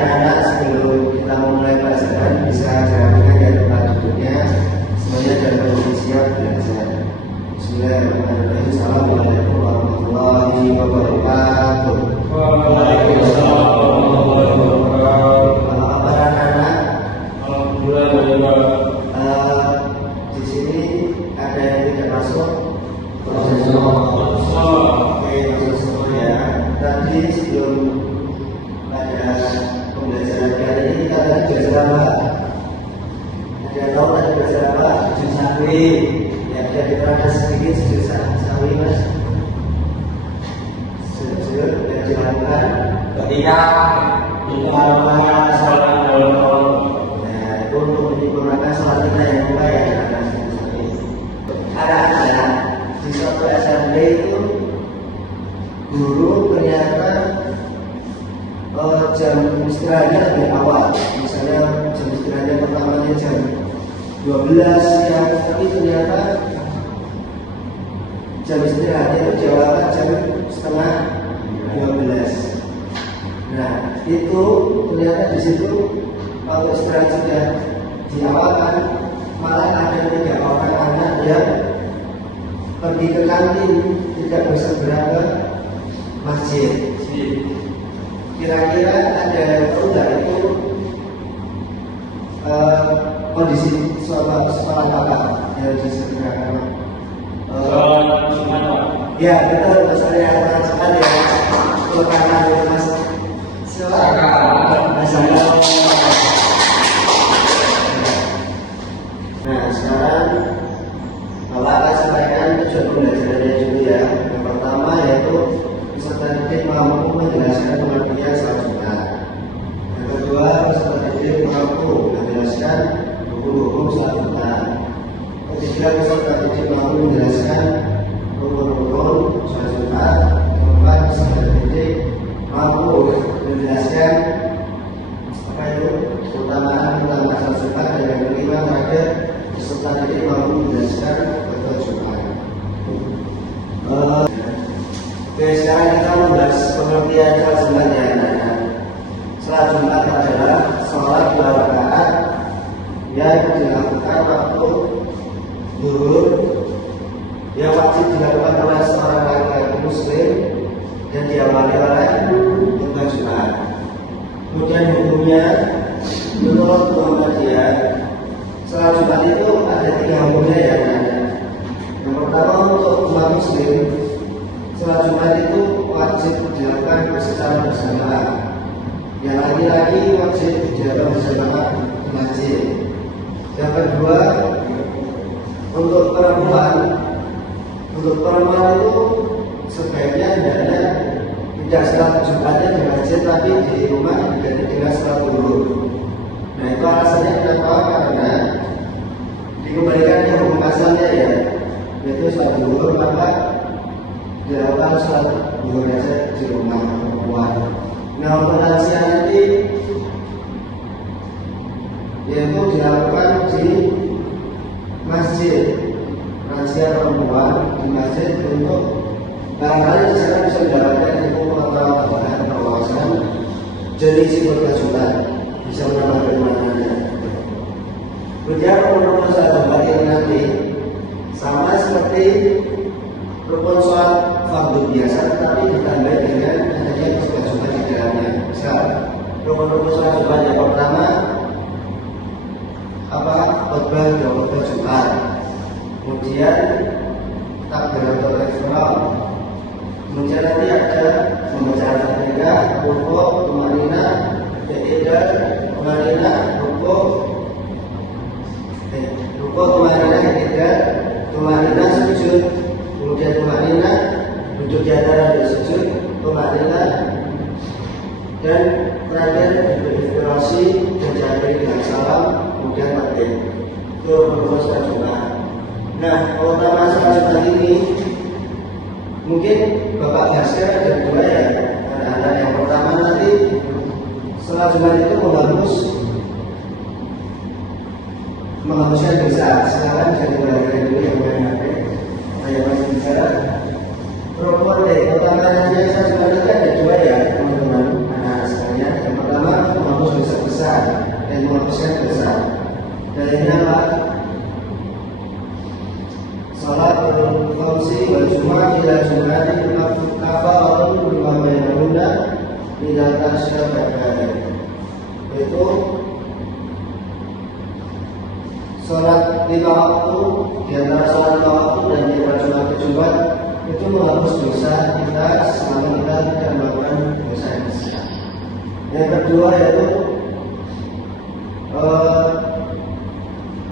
anak-anak sebelum kita mulai pelajaran bisa perhatikan ya tempat duduknya, semuanya dalam kondisi siap belajar. Bismillahirrahmanirrahim. Assalamualaikum warahmatullahi wabarakatuh. Waalaikumsalam warahmatullahi wabarakatuh. Apa kabar anak-anak? Alhamdulillah. Di sini ada yang tidak masuk? Oke, masuk semua ya. Tadi sebelum pada pembelajaran kali ini kita tadi belajar apa? Ada yang tahu tadi belajar apa? Sujud sawi. Ya, ada diterangkan sedikit sujud sawi mas. Sujud yang dilakukan Ketika kita melakukan sholat dalam waktu, nah, itu untuk menyempurnakan sholat kita yang mulai ya. Anak-anak di suatu SMP itu guru ternyata jam istirahatnya lebih awal. Misalnya jam istirahatnya pertamanya jam 12 siang, tapi ternyata jam istirahatnya itu diawalkan jam setengah 12. Nah itu ternyata di situ kalau istirahat sudah diawalkan, malah ada 3 orang anak yang pergi ke kantin, tidak bersegera ke masjid. Kira-kira ada enggak itu kondisi sekolah kakak yang disegerakan? sholat Jumat. Ya betul, maksudnya cepat ya. Kalau kakak itu mas, silakan. Nah sekarang Bapak akan sampaikan tujuan pembelajarannya dulu ya. Yang pertama yaitu peserta didik mampu menjelaskan pengertian salat Jumat. Yang kedua, peserta didik mampu menjelaskan hukum-hukum salat Jumat. Ketiga, peserta didik mampu menjelaskan hukum-hukum salat Jumat. Keempat, peserta didik mampu menjelaskan apa itu keutamaan salat Jumat. Dan yang kelima, terakhir, peserta didik mampu menjelaskan khutbah Jumat. Oke, sekarang kita membahas pengertian salat Jumat ya anak-anak. Salat Jumat adalah sholat 2 rakaat yang dilakukan waktu zuhur, yang wajib dilakukan oleh seorang laki-laki muslim dan diawali oleh khutbah Jumat. Kemudian hukumnya menurut Muhammadiyah, salat Jumat itu ada 3 hukumnya ya anak-anak. Yang pertama, untuk umat muslim, salat Jumat itu wajib dilakukan secara berjamaah. Yang laki-laki wajib dilakukan berjamaah di masjid. Yang kedua, untuk perempuan itu sebaiknya hendaknya tidak salat Jumatnya di masjid, tapi di rumah diganti dengan salat zuhur. Nah itu alasannya kenapa? Karena dikembalikan ke hukum asalnya ya, yaitu salat zuhur, maka dilakukan salat zuhur aja di rumah perempuan. Nah untuk lansia nanti yaitu dilakukan di masjid. Lansia perempuan di masjid untuk barangkali di sana bisa mendapatkan ilmu pengetahuan tambahan wawasan jadi khutbah Jumat, bisa menambah keimanannya. Kemudian rukun salat Jumat ini nanti sama seperti rukun sholat fardu biasa, tapi ditambah dengan adanya khutbah Jumat di dalamnya. Misal rukun sholat Jumat yang pertama khutbah Jumat, kemudian takbiratul ihram, kemudian nanti ada membaca Al-Fatihah, rukuk, tumanina, i'tidal, tumanina, rukuk, tumanina, i'tidal, tumanina, sujud, kemudian tumanina, duduk di antara dua sujud, tumanina, dan terakhir berinspirasi dan diakhiri dengan salam, kemudian takbir. Itu rukun salat Jumat. Nah, keutamaan salat Jumat ini mungkin Bapak jelaskan ada 2 ya. Anak-anak yang pertama nanti salat Jumat itu menghapuskan dosa. Silakan jadi belajar dulu yang mana saya masih bicara. Keutamaan salat Jumat itu ada 2 ya teman-teman anak-anak sekalian. Yang pertama meninggalkan sunnah baik-baik, yaitu sholat 5 waktu, di antara sholat 5 waktu dan di antara Jumat ke Jumat itu menghapus dosa kita selama kita tidak melakukan dosa yang besar. Yang kedua yaitu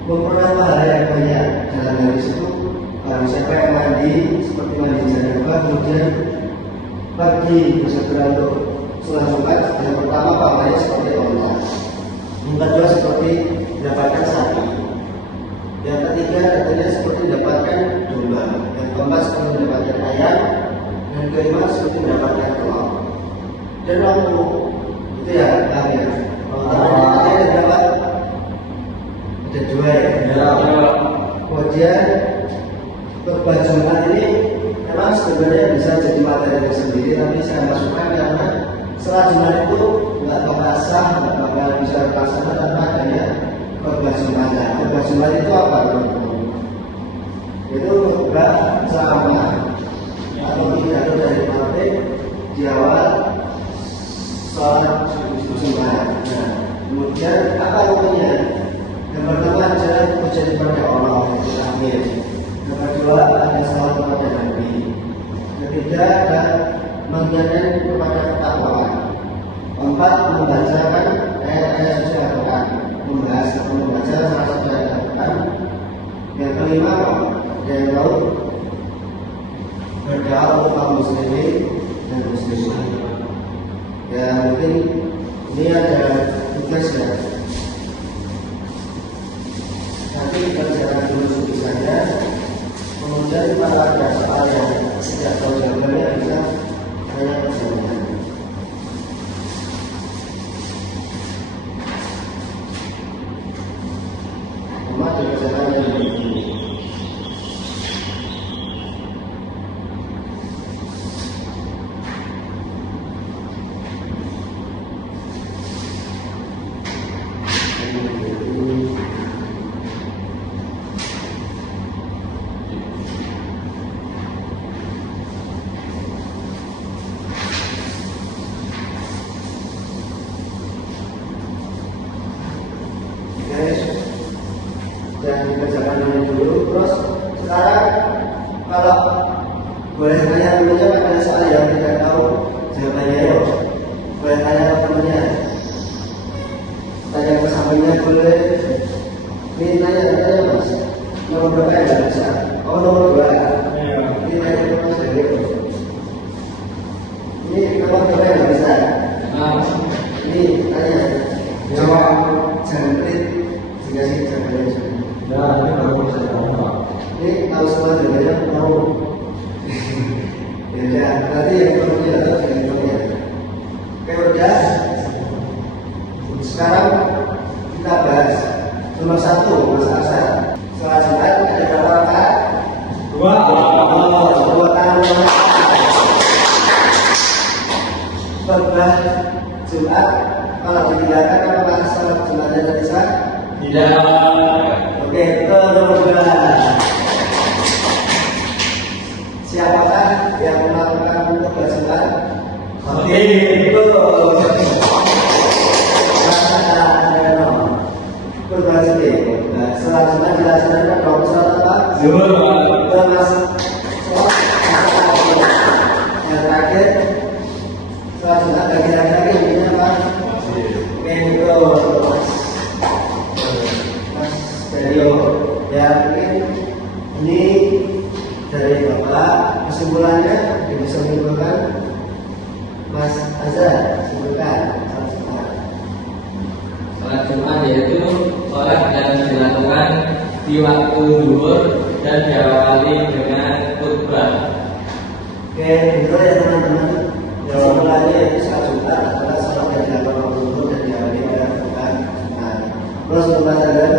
memperoleh pahala yang banyak. Dalam hadis itu siapa yang mandi seperti mandi janabah kemudian pagi bersegera untuk sholat Jumat, yang pertama pahalanya seperti Allah, yang kedua seperti mendapatkan sapi, yang ketiga katanya seperti mendapatkan domba, yang keempat seperti mendapatkan ayam, dan kelima seperti mendapatkan telur. Dan waktu itu ya akhir. Ada dapat ada 2 ya. Kemudian khutbah Jumat ini memang sebenarnya bisa jadi materi tersendiri, tapi saya masukkan karena setelah Jumat itu nggak bakal sah, nggak bakal bisa terlaksana tanpa adanya khutbah Jumat. Khutbah Jumat itu apa? Itu khutbah sama atau pidato dari pabrik di awal sholat Jumat. Nah, kemudian apa intinya? Yang pertama adalah pujian kepada Allah, itu amin. Yang kedua ada salam kepada Nabi. Ketiga ada mengingatkan kepada ketakwaan. Keempat membacakan ayat-ayat suci Al-Quran, membaca salah satu ayat Al-Quran. Yang kelima yang tahu berdoa untuk kaum muslimin dan muslimat. Ya mungkin ini ada tugas ya. Nanti kita jalan dulu suci saja. Kemudian kalau ada soal yang tidak tahu jawabannya bisa tanya ke saya. Umat juga jalan yang begini. Dan kerjakan ini dulu. Terus sekarang kalau boleh tanya temennya pada soal yang tidak tahu jawabannya yuk, boleh tanya ke temennya, tanya ke sampingnya boleh. Ini tanya mas, nomor berapa yang tidak bisa? Oh nomor 2. Ini tanya ke mas Dewi. Ini nomor berapa yang tidak bisa? Ini tanya jawab jangan pelit jika sih jawabannya. Nah, ini baru saya tahu Pak. Ini tahu semua jawabannya tahu. Ya, nanti yang perlunya atau yang perlunya. Oke udah. Sekarang kita bahas nomor 1 Mas Aksan. Sholat Jumat ada berapa rakaat? 2. Oh, 2 kali. Khutbah Jumat kalau ditinggalkan apakah sholat Jumatnya tidak sah? Tidak. Oke, itu nomor 2. Siapakah yang melakukan khutbah Jumat? Oke. Itu khutbah sendiri. Nah, selanjutnya dilaksanakan kalau sholat apa? Zuhur. Termasuk sholat yang terakhir. Selanjutnya bagi laki-laki ini apa? Itu Stereo. Ya mungkin ini dari Bapak kesimpulannya yang bisa menyimpulkan Mas Azhar simpulkan. Sholat Jumat yaitu sholat yang dilakukan di waktu zuhur dan diawali dengan khutbah. Oke, itu ya teman-teman. Kesimpulannya itu sholat Jumat adalah sholat yang dilakukan waktu zuhur dan diawali dengan khutbah. Terus Mas Azhar